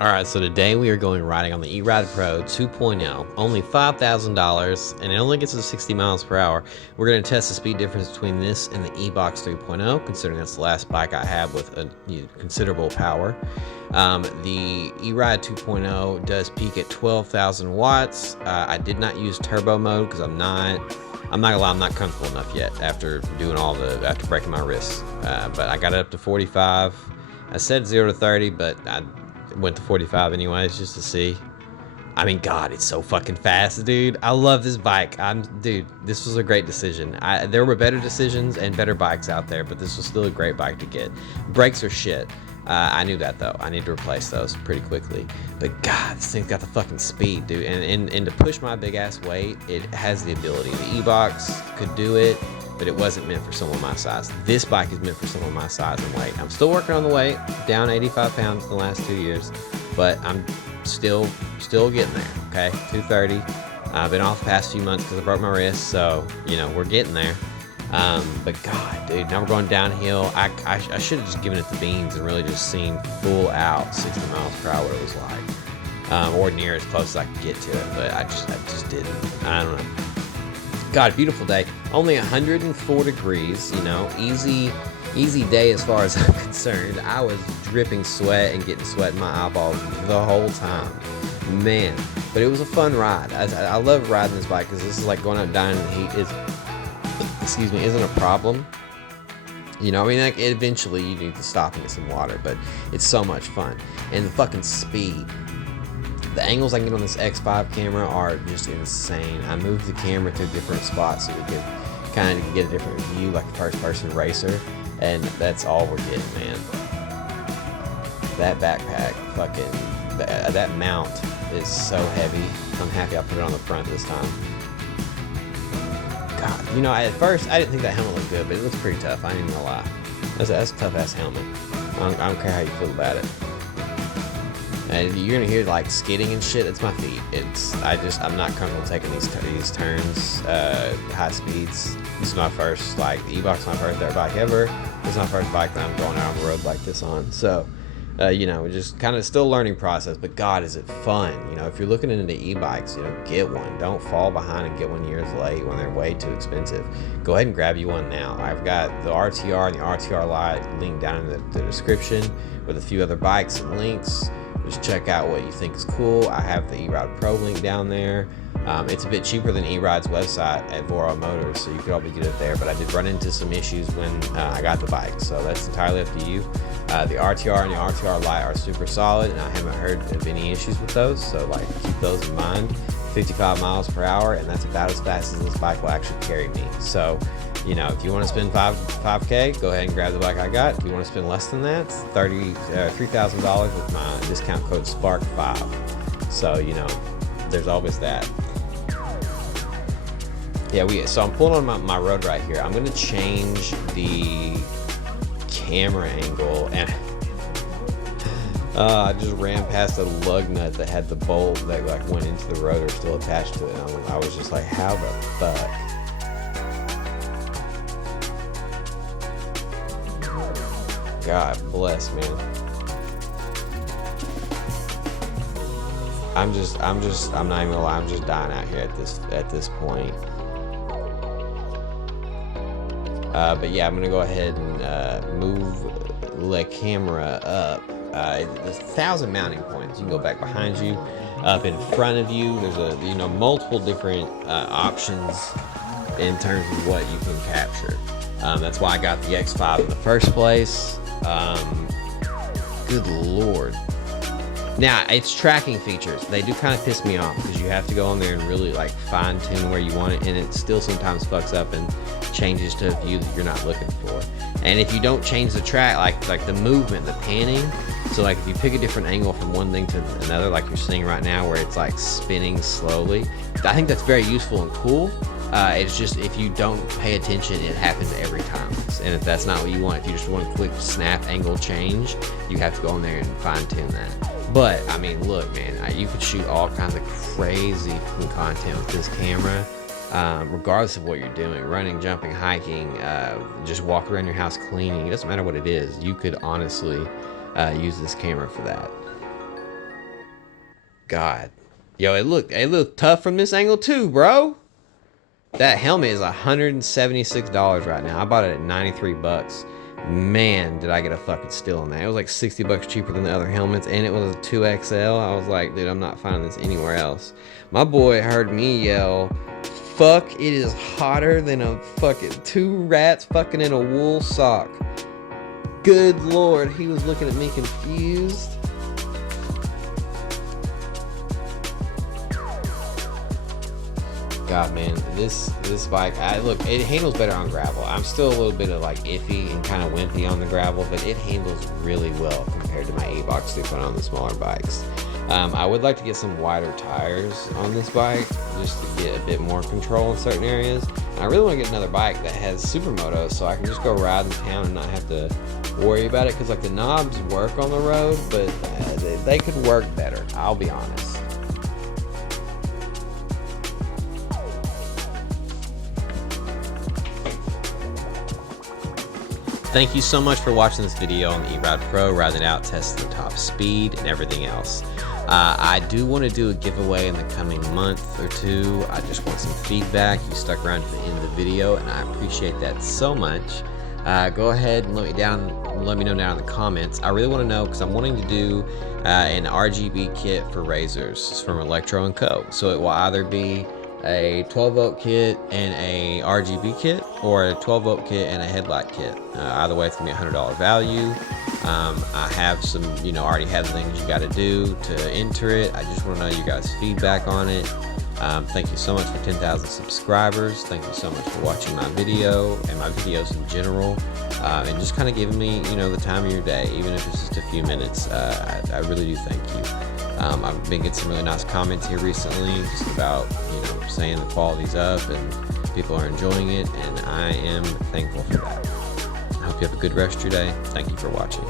Alright, so today we are going riding on the Eride 2.0, only $5,000, and it only gets us 60 miles per hour. We're going to test the speed difference between this and the eBike 3.0, considering that's the last bike I have with a considerable power. The Eride 2.0 does peak at 12,000 watts. I did not use turbo mode because I'm not gonna lie, I'm not comfortable enough yet after breaking my wrists. But I got it up to 45. I said 0 to 30, but I went to 45 anyways, just to see. I mean, God, it's so fucking fast, dude. I love this bike. Dude, this was a great decision. There were better decisions and better bikes out there, but this was still a great bike to get. Brakes are shit. I knew that, though. I need to replace those pretty quickly. But God, this thing's got the fucking speed, dude. And to push my big ass weight, it has the ability. The e-box could do it, but it wasn't meant for someone my size. This bike is meant for someone my size and weight. I'm still working on the weight, down 85 pounds in the last 2 years, but I'm still getting there, okay? 230. I've been off the past few months because I broke my wrist, so, you know, we're getting there. But God, dude, now we're going downhill. I should have just given it the beans and really just seen full out 60 miles per hour what it was like. Or near as close as I could get to it, but I just didn't. I don't know. God, beautiful day. Only 104 degrees, you know, easy day as far as I'm concerned. I was dripping sweat and getting sweat in my eyeballs the whole time, man. But it was a fun ride. I love riding this bike because this is like going out dying in the heat. Isn't a problem. You know, I mean, like, eventually you need to stop and get some water, but it's so much fun. And the fucking speed. The angles I can get on this X5 camera are just insane. I moved the camera to different spots so we could kind of get a different view, like a first-person racer, and that's all we're getting, man. That backpack, that mount is so heavy. I'm happy I put it on the front this time. God, you know, at first I didn't think that helmet looked good, but it looks pretty tough. I ain't even gonna lie. That's a tough-ass helmet. I don't care how you feel about it. And you're gonna hear like skidding and shit. It's my feet. I'm not comfortable taking these turns, high speeds. This is my first, like, e-bike's my first dirt bike ever. This is my first bike that I'm going out on the road like this on. So, you know, just kind of still learning process. But God, is it fun? You know, if you're looking into e-bikes, you know, get one. Don't fall behind and get one years late when they're way too expensive. Go ahead and grab you one now. I've got the RTR and the RTR Lite linked down in the description with a few other bikes and links. Just check out what you think is cool. I have the Eride Pro link down there. It's a bit cheaper than Eride's website at Voro Motors, so you could probably get it there. But I did run into some issues when I got the bike, so that's entirely up to you. The RTR and the RTR Lite are super solid, and I haven't heard of any issues with those, so like keep those in mind. 55 miles per hour, and that's about as fast as this bike will actually carry me. So, you know, if you want to spend $5K, go ahead and grab the bike I got. If you want to spend less than that, $3,000 with my discount code SPARK5. So, you know, there's always that. Yeah, so I'm pulling on my road right here. I'm gonna change the camera angle, and I just ran past a lug nut that had the bolt that like went into the rotor still attached to it. And I was just like, how the fuck? God bless, man. I'm not even gonna lie, I'm just dying out here at this point. But yeah, I'm gonna go ahead and move the camera up. There's 1,000 mounting points. You can go back behind you, up in front of you. There's multiple different options in terms of what you can capture. That's why I got the X5 in the first place. Good Lord. Now, it's tracking features. They do kind of piss me off because you have to go on there and really like fine tune where you want it, and it still sometimes fucks up and changes to a view that you're not looking for. And if you don't change the track, like the movement, the panning, so like if you pick a different angle from one thing to another, like you're seeing right now where it's like spinning slowly, I think that's very useful and cool. It's just if you don't pay attention, it happens every time. And if that's not what you want, if you just want a quick snap angle change, you have to go in there and fine tune that. But I mean, look, man, you could shoot all kinds of crazy content with this camera. regardless of what you're doing, running, jumping, hiking, just walk around your house cleaning. It doesn't matter what it is. You could honestly use this camera for that. God. Yo, it looked tough from this angle too, bro. That helmet is $176 right now. I bought it at 93 bucks. Man, did I get a fucking steal on that. It was like 60 bucks cheaper than the other helmets, and it was a 2XL. I was like, dude, I'm not finding this anywhere else. My boy heard me yell, fuck, it is hotter than a fucking 2 rats fucking in a wool sock. Good Lord, he was looking at me confused. God, man, this bike, look, it handles better on gravel. I'm still a little bit of like iffy and kind of wimpy on the gravel, but it handles really well compared to my eBike 2.0 on the smaller bikes. I would like to get some wider tires on this bike just to get a bit more control in certain areas. And I really want to get another bike that has Supermoto so I can just go ride in town and not have to worry about it, because like the knobs work on the road, but they could work better, I'll be honest. Thank you so much for watching this video on the Eride Pro, riding it out, testing the top speed and everything else. I do want to do a giveaway in the coming month or two. I just want some feedback. You stuck around to the end of the video, and I appreciate that so much. Go ahead and let me know down in the comments. I really want to know, because I'm wanting to do an RGB kit for razors. It's from Electro & Co. So it will either be a 12 volt kit and a RGB kit, or a 12 volt kit and a headlight kit. Either way, it's gonna be $100 value. I have some, already have the things you got to do to enter it. I just want to know you guys' feedback on it. Thank you so much for 10,000 subscribers. Thank you so much for watching my video and my videos in general, and just kind of giving me, the time of your day, even if it's just a few minutes. I really do thank you. I've been getting some really nice comments here recently, just about, saying the quality's up and people are enjoying it, and I am thankful for that. I hope you have a good rest of your day. Thank you for watching.